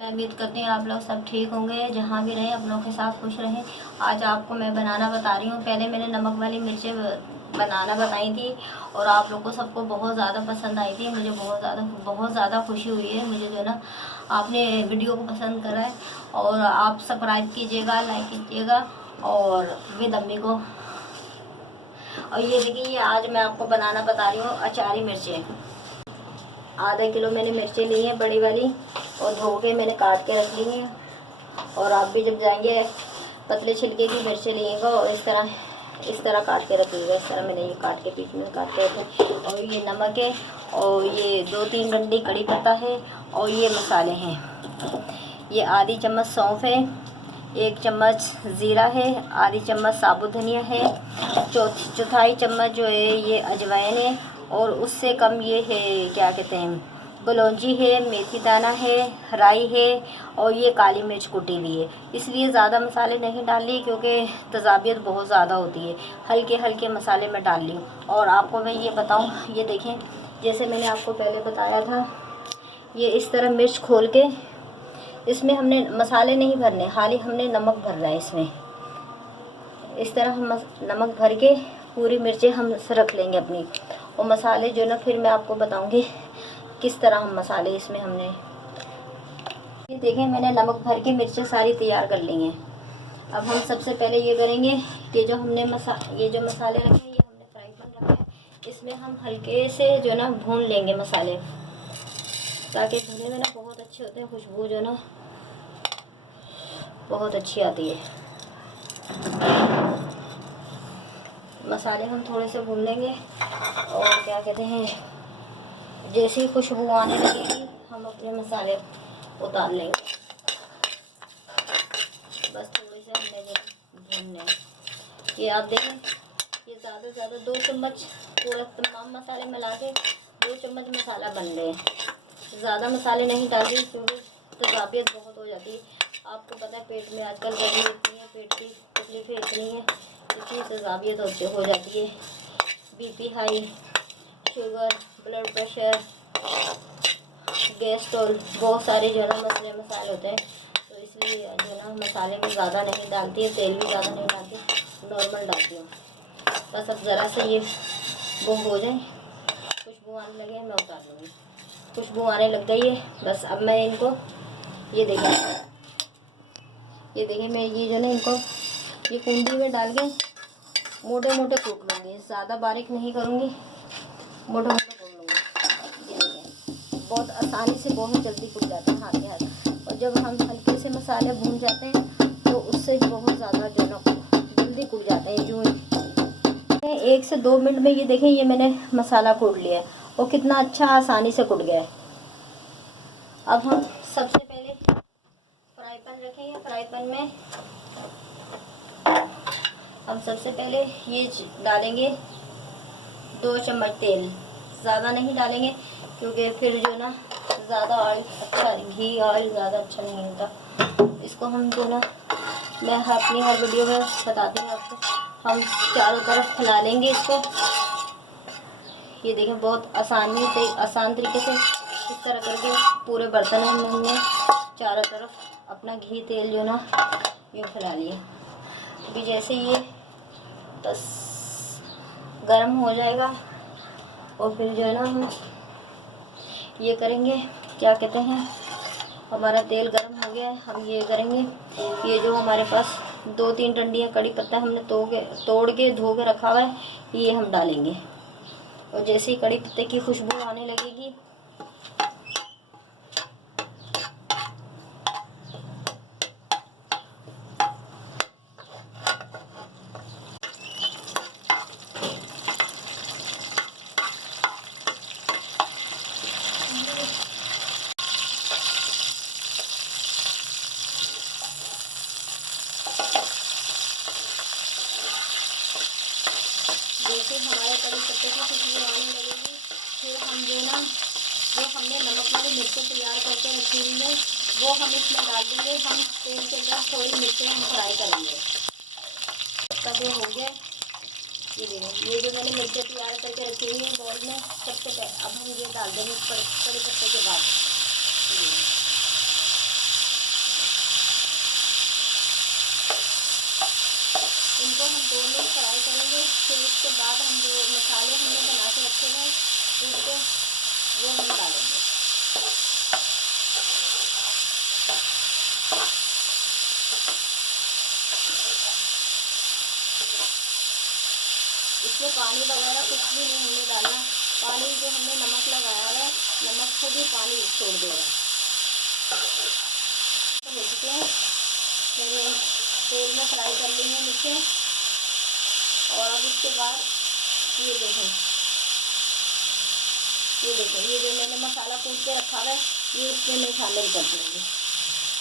मैं उम्मीद करती हूँ आप लोग सब ठीक होंगे, जहाँ भी रहें अपनों के साथ खुश रहें। आज आपको मैं बनाना बता रही हूँ। पहले मैंने नमक वाली मिर्चें बनाना बताई थी और आप लोग को सबको बहुत ज़्यादा पसंद आई थी। मुझे बहुत ज़्यादा खुशी हुई है। मुझे जो है ना आपने वीडियो को पसंद करा है और आप सब्सक्राइब कीजिएगा, लाइक कीजिएगा और विद अम्मी को। और ये देखिए, ये आज मैं आपको बनाना बता रही हूँ अचारी मिर्चें। आधा किलो मैंने मिर्चें ली हैं बड़ी वाली और धो के मैंने काट के रख ली हैं। और आप भी जब जाएंगे पतले छिलके की मिर्चें लीजिएगा और इस तरह काट के रखिएगा। इस तरह मैंने ये काट के पीस में काट के रखे। और ये नमक है और ये 2-3 डंडी कड़ी पत्ता है और ये मसाले हैं। ये आधी चम्मच सौंफ है, 1 चम्मच ज़ीरा है, आधी चम्मच साबुत धनिया है, चौथाई चम्मच जो है ये अजवाइन है और उससे कम ये है क्या कहते हैं कलौंजी है, मेथी दाना है, राई है और ये काली मिर्च कुटी हुई है। इसलिए ज़्यादा मसाले नहीं डाल ली क्योंकि तजाबियत बहुत ज़्यादा होती है। हल्के हल्के मसाले मैं डाल ली हूँ। और आपको मैं ये बताऊँ, ये देखें जैसे मैंने आपको पहले बताया था, ये इस तरह मिर्च खोल के इसमें हमने मसाले नहीं भरने, खाली हमने नमक भर रहा है इसमें। इस तरह हम नमक भर के पूरी मिर्चें हम रख लेंगे अपनी। और मसाले जो ना फिर मैं आपको बताऊंगी किस तरह हम मसाले इसमें हमने। ये देखें मैंने नमक भर के मिर्चें सारी तैयार कर ली हैं। अब हम सबसे पहले ये करेंगे, ये जो मसाले रखे हैं ये हमने फ्राई पैन रखा है, इसमें हम हल्के से जो ना भून लेंगे मसाले, ताकि भुनने में ना बहुत अच्छे होते हैं। खुशबू जो ना बहुत अच्छी आती है। मसाले हम थोड़े से भून लेंगे और क्या कहते हैं, जैसे ही खुशबू आने लगेगी हम अपने मसाले उतार लेंगे। बस थोड़े से हमने जो भूनने, ये आप देखें ये ज़्यादा से ज़्यादा 2 चम्मच पूरा तमाम मसाले मिला के 2 चम्मच मसाला बन रहे हैं। ज़्यादा मसाले नहीं डालिए क्योंकि तजाबियत बहुत हो जाती है। आपको पता है पेट में आजकल गर्मी इतनी है, पेट की तकलीफ़ें इतनी है, इतनी तजाबियत हो जाती है। BP high, sugar, blood pressure, गैस्ट्रोल, बहुत सारे जो है ना मसाले होते हैं। तो इसलिए जो है ना मसाले में ज़्यादा नहीं डालती है, तेल भी ज़्यादा नहीं डालती, नॉर्मल डालती हूँ। बस अब ज़रा से ये वो हो जाए, खुशबू आने लगे मैं उतार लूँगी। खुशबू आने लग गई है। बस अब मैं इनको ये देखें मैं ये जो ना इनको ये कुंडी में डाल के मोटे मोटे कूट लूँगी। ज़्यादा बारीक नहीं करूँगी, मोटे मोटे कूट लूँगी। ये देखें बहुत आसानी से बहुत जल्दी कुट जाते हैं हाथ के हाथ। और जब हम हल्के से मसाले भून जाते हैं तो उससे बहुत ज़्यादा जो ना जल्दी कुट जाते हैं। यूँ 1 से 2 मिनट में ये देखें ये मैंने मसाला कूट लिया है और कितना अच्छा आसानी से कुट गया है। अब हम सबसे पहले फ्राई पैन रखेंगे। फ्राई पैन में हम सबसे पहले ये डालेंगे 2 चम्मच तेल। ज़्यादा नहीं डालेंगे क्योंकि फिर जो ना ज़्यादा ऑयल घी ऑयल ज़्यादा अच्छा नहीं होता। इसको हम जो ना मैं अपनी हर वीडियो में बताती हूँ आपको, हम चारों तरफ फैला लेंगे इसको। ये देखें बहुत आसान तरीके से इस तरह करके पूरे बर्तन में हमने चारों तरफ अपना घी तेल जो ना यूँ फैला लिया। अभी जैसे ये बस गर्म हो जाएगा और फिर जो है ना हम ये करेंगे, क्या कहते हैं, हमारा तेल गर्म हो गया है। हम ये करेंगे, ये जो हमारे पास 2-3 डंडियाँ कड़ी पत्ता हमने तोड़ के धो के रखा हुआ है, ये हम डालेंगे। और जैसे ही कड़ी पत्ते की खुशबू आने लगेगी जैसे हमारे कड़ी पत्ते की खुशबू आने लगेगी फिर हम जो हमने नमक वाली मिर्चें तैयार करके रखी हुई है वो हम इसमें डाल देंगे। हम तेल के अंदर थोड़ी मिर्चें हम फ्राई करेंगे। तब ये हो गया, ये देखिए ये जो मैंने मिर्चें तैयार करके रखी हुई है बॉल में, सबसे पहले अब हम ये डाल देंगे कड़ी पत्ते के बाद। मिनट फ्राई करेंगे। फिर उसके बाद हम जो मसाले हमने बना के रखे हैं उसको वो हम डालेंगे। इसमें पानी वगैरह कुछ भी नहीं हमने डालना। पानी जो हमने नमक लगाया है, नमक से भी पानी छोड़ देगा। तो हो चुके हैं, मेरे तेल में फ्राई कर ली है मिर्चें। और अब उसके बाद ये देखें, ये जो मैंने मसाला कूट के रखा है ये इसमें मैं शामिल कर दूँगी।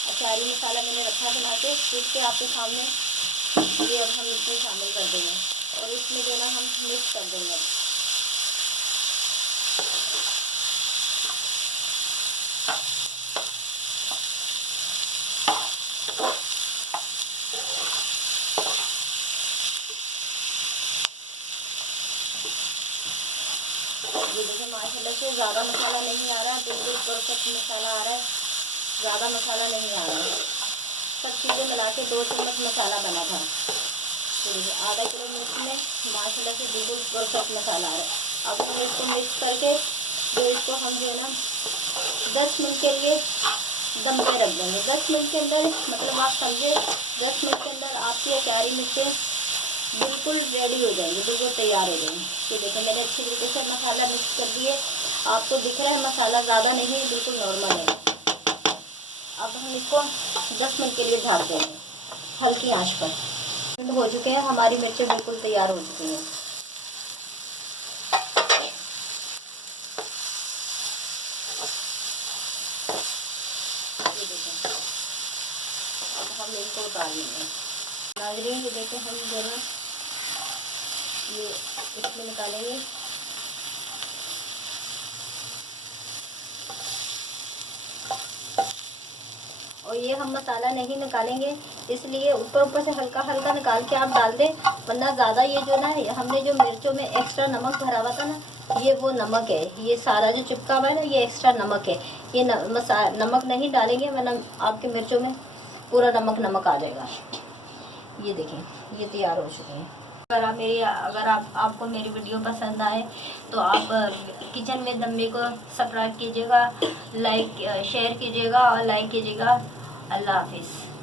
अचारी मसाला मैंने रखा बना के कूट के आपके सामने, ये अब हम इसमें शामिल कर देंगे और इसमें जो ना हम मिक्स कर देंगे। ये देखिए माशाल्लाह से ज़्यादा मसाला नहीं आ रहा, बिल्कुल परफेक्ट मसाला आ रहा है, ज़्यादा मसाला नहीं आ रहा है। सब चीज़ें मिला के 2 चम्मच मसाला बना था। तो देखिए आधा किलो मिर्च में माशाल्लाह से बिल्कुल परफेक्ट मसाला आ रहा है। अब हम इसको मिक्स करके जो इसको हम जो है ना 10 मिनट के लिए दम पे रख देंगे। 10 मिनट के अंदर मतलब आप समझे 10 मिनट के अंदर आपकी अचारी मिर्चें बिल्कुल रेडी हो जाएंगी, बिल्कुल तैयार हो जाएंगी। तो देखो मैंने अच्छी तरीके से मसाला मिक्स कर दिए। आपको दिख रहा है मसाला ज़्यादा नहीं है, बिल्कुल नॉर्मल है। अब हम इसको 10 मिनट के लिए ढक देंगे हल्की आंच पर। हो चुके हैं, हमारी मिर्चें बिल्कुल तैयार हो चुकी हैं। ये देखें, अब हम इनको उतार लेंगे। नाज़रीन ये देखें, हम जो है ये इसमें निकालेंगे। और ये हम मसाला नहीं निकालेंगे, इसलिए ऊपर ऊपर से हल्का हल्का निकाल के आप डाल दें, वरना ज़्यादा ये जो ना हमने जो मिर्चों में एक्स्ट्रा नमक भरा हुआ था ना, ये वो नमक है, ये सारा जो चिपका हुआ है ना ये एक्स्ट्रा नमक है। ये नमक नहीं डालेंगे वरना आपके मिर्चों में पूरा नमक आ जाएगा। ये देखें, ये तैयार हो चुके हैं। अगर आपको मेरी वीडियो पसंद आए तो आप किचन में दम्मे को सब्सक्राइब कीजिएगा, शेयर कीजिएगा और लाइक कीजिएगा। अल्लाह हाफिज़।